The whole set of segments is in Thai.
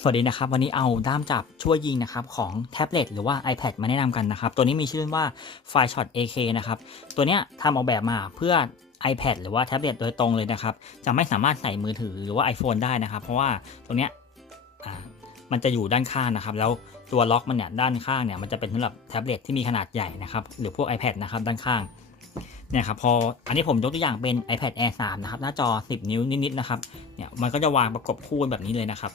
สวัสดีนะครับวันนี้เอาด้ามจับช่วยยิงนะครับของแท็บเล็ตหรือว่า iPad มาแนะนำกันนะครับ ตัวนี้มีชื่อว่า Fire Shot AK นะครับตัวเนี้ยทำออกแบบมาเพื่อ iPad หรือว่าแท็บเล็ตโดยตรงเลยนะครับ จะไม่สามารถใส่มือถือหรือว่า iPhone ได้นะครับ เพราะว่าตัวเนี้ยมันจะอยู่ด้านข้างนะครับ แล้วตัวล็อกมันเนี่ยด้านข้างเนี่ยมันจะเป็นสำหรับแท็บเล็ตที่มีขนาดใหญ่นะครับหรือพวก iPad นะครับด้านข้างเนี่ยครับพออันนี้ผมยกตัวอย่างเป็น iPad Air 3 นะครับ หน้าจอ 10 นิ้วนิดๆนะครับเนี่ยมันก็จะวางประกบคู่แบบนี้เลยนะครับ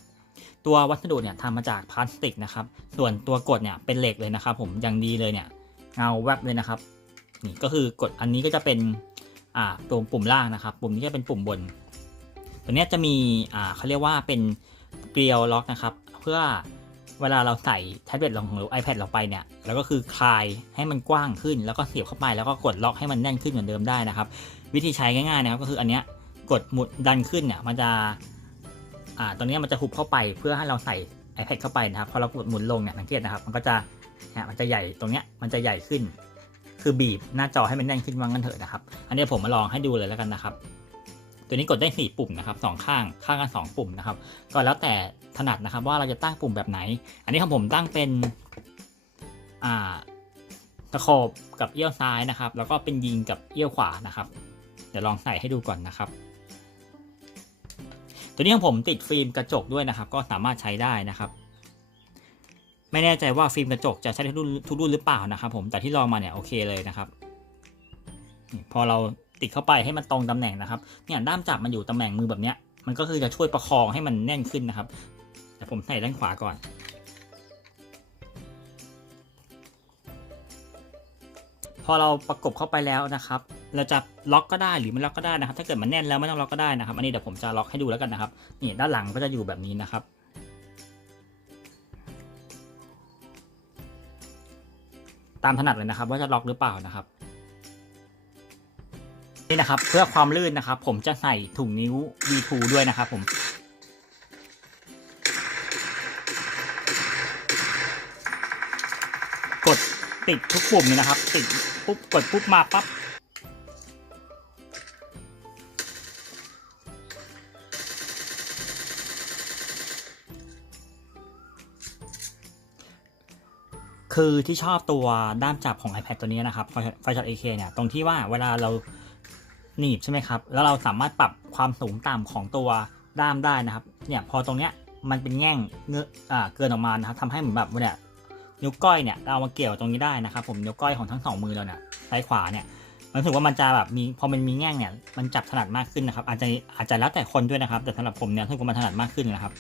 ตัววัสดุเนี่ยทำมาจากพลาสติกนะครับ ส่วนตัวกดเนี่ยเป็นเหล็กเลยนะครับ ผมอย่างดีเลยเนี่ยเงาแวบเลยนะครับ นี่ก็คือกดอันนี้ก็จะเป็นอ่าตัวปุ่มล่างนะครับ ปุ่มนี้จะเป็นปุ่มบน ตัวนี้จะมีอ่าเขาเรียกว่าเป็นเกลียวล็อกนะครับ เพื่อเวลาเราใส่แท็บเล็ตลงหรือ iPad ลงไปเนี่ยแล้วก็คือคลายให้มันกว้างขึ้น แล้วก็เสียบเข้าไปแล้วก็กดล็อกให้มันแน่นขึ้นเหมือนเดิมได้นะครับ วิธีใช้ง่ายๆนะครับก็คืออันเนี้ยกดหมุดดันขึ้นเนี่ยมันจะ อ่าตรงนี้มันจะหุบเข้าไปเพื่อให้เราใส่ iPad เข้าไปนะครับพอเรากดหมุนลงเนี่ยสังเกตนะครับ มันก็จะเนี่ยมันจะใหญ่ตรงเนี้ยมันจะใหญ่ขึ้น คือบีบหน้าจอให้มันแน่นขึ้นว่างั้นเถอะนะครับ อันนี้ผมมาลองให้ดูเลยแล้วกันนะครับ ตัวนี้กดได้ 4 ปุ่มนะครับสองข้างข้างกัน2ปุ่มนะครับ ก็แล้วแต่ถนัดนะครับว่าเราจะตั้งปุ่มแบบไหน อันนี้ของผมตั้งเป็นอ่าตะโขบกับเอี้ยวซ้ายนะครับ แล้วก็เป็นยิงกับเอี้ยวขวานะครับ เดี๋ยวลองใส่ให้ดูก่อนนะครับ ตัวนี้ของผมติดฟิล์มกระจกด้วยนะครับ ก็สามารถใช้ได้นะครับ ไม่แน่ใจว่าฟิล์มกระจกจะใช้ทุกรุ่นทุกรุ่นหรือเปล่านะครับ ผมแต่ที่ลองมาเนี่ยโอเคเลยนะครับ พอเราติดเข้าไปให้มันตรงตำแหน่งนะครับเนี่ยด้ามจับมันอยู่ตำแหน่งมือแบบเนี้ย มันก็คือจะช่วยประคองให้มันแน่นขึ้นนะครับแต่ผมใส่ด้านขวาก่อนพอเราประกบเข้าไปแล้วนะครับ เราจะล็อกก็ได้หรือไม่ล็อกก็ได้นะครับ ถ้าเกิดมันแน่นแล้วไม่ต้องล็อกก็ได้นะครับ อันนี้เดี๋ยวผมจะล็อกให้ดูแล้วกันนะครับ นี่ด้านหลังก็จะอยู่แบบนี้นะครับตามถนัดเลยนะครับ ว่าจะล็อกหรือเปล่านะครับ นี่นะครับเพื่อความลื่นนะครับ ผมจะใส่ถุงนิ้ว V2 ด้วยนะครับผมกดติดทุกปุ่มเลยนะครับ ติดปุ๊บกดปุ๊บมาปั๊บ คือที่ชอบตัวด้ามจับของ iPad ตัวนี้นะครับไฟช็อต AK เนี่ย ตรงที่ว่าเวลาเราหนีบใช่ไหมครับ แล้วเราสามารถปรับความสูงต่ำของตัวด้ามได้นะครับ เนี่ยพอตรงเนี้ยมันเป็นแง่งเงืออ่าเกินออกมานะครับทำให้เหมือนแบบเนี่ยนิ้วก้อยเนี่ยเราเอามาเกี่ยวตรงนี้ได้นะครับผมนิ้วก้อยของทั้งสองมือเราเนี่ยซ้ายขวาเนี่ยมันรู้สึกว่ามันจะแบบมีพอมันมีแง่งเนี่ยมันจับถนัดมากขึ้นนะครับ อาจจะอาจจะแล้วแต่คนด้วยนะครับ แต่สำหรับผมเนี่ยรู้สึกว่ามันถนัดมากขึ้นนะครับ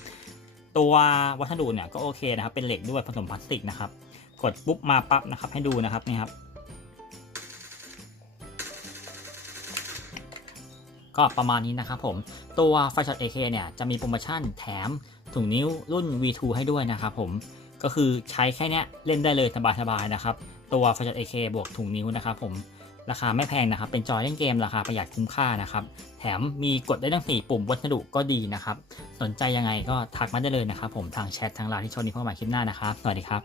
ตัววัสดุเนี่ยก็โอเคนะครับเป็นเหล็กด้วยผสมพลาสติกนะครับ กดปุ๊บมาปั๊บนะครับ ให้ดูนะครับนี่ครับ ก็ประมาณนี้นะครับผมตัวไฟช็อต AK เนี่ยจะมีโปรโมชั่นแถมถุงนิ้วรุ่น V2 ให้ด้วยนะครับผมก็คือใช้แค่เนี้ยเล่นได้เลยสบายๆนะครับ ตัวไฟช็อต AK บวกถุงนิ้วนะครับผมราคาไม่แพงนะครับ เป็นจอยเล่นเกมราคาประหยัดคุ้มค่านะครับ แถมมีกดได้ทั้ง 4 ปุ่มวัสดุก็ดีนะครับ สนใจยังไงก็ทักมาได้เลยนะครับ ผมทางแชททางไลน์ที่ชนนี้เข้ามาคลิปหน้านะครับ สวัสดีครับ